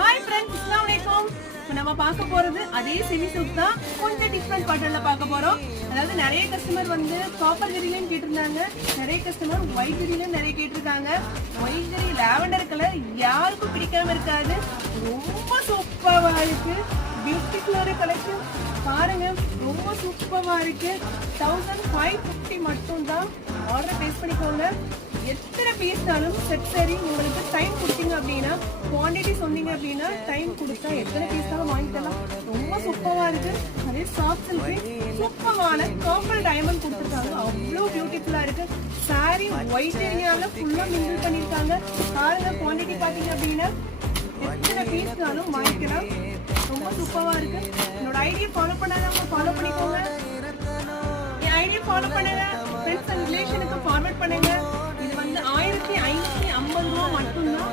Hi friends, அஸ்ஸலாமு அலைக்கும். நம்ம பார்க்க போறது அதே செமி சில்க் தான், கொஞ்சம் டிஃப்ரெண்ட் பேட்டர்ன்ல பார்க்க போறோம். அதாவது நிறைய கஸ்டமர் வந்து காப்பர் ஜெரிலையும் கேட்டிருந்தாங்க, நிறைய கஸ்டமர் ஒயிட் ஜெரிலையும் நிறைய கேட்டிருக்காங்க. ஒயிட் ஜெரி லாவெண்டர் கலர் யாருக்கும் பிடிக்காம இருக்காது, ரொம்ப சூப்பரா இருக்கு. பியூட்டிஃபுல்லான கலெக்ஷன் பாருங்க, ரொம்ப சூப்பரா இருக்கு. 1550 மட்டும் தான். ஆர்டர் பேஸ் பண்ணிக்கோங்க. எத்தனை பீஸ்னாலும் செட் சரி. உங்களுக்கு டைம் கொடுத்தீங்க அப்படின்னா, குவான்டிட்டி சொன்னீங்க அப்படின்னா டைம் கொடுத்தா எத்தனை பீஸ்னாலும் வாங்கிக்கலாம். ரொம்ப சூப்பரா இருக்கு. அதே சாஃப்ட் சில்க் சூப்பரான காப்பர் டைமண்ட் கொடுத்துருக்காங்க, அவ்வளோ பியூட்டிஃபுல்லா இருக்கு. சாரி ஒயிட் ஏரியால ஃபுல்லா மிங்கிள் பண்ணிருக்காங்க. பாருங்க, குவான்டிட்டி பாத்தீங்க அப்படின்னா எத்தனை பீஸ்னாலும் வாங்கிக்கலாம். ரொம்ப சூப்பரா இருக்கு. என்னோட ஐடியா ஃபாலோ பண்ணாதவங்க ஃபாலோ பண்ணிக்கோங்க. என் ஐடியா ஃபாலோ பண்ணுங்க, ஃப்ரெண்ட்ஸ் அண்ட் ரிலேஷனுக்கு ஃபார்வர்ட் பண்ணுங்க. இது வந்து 1550 ரூபா மட்டும்தான்.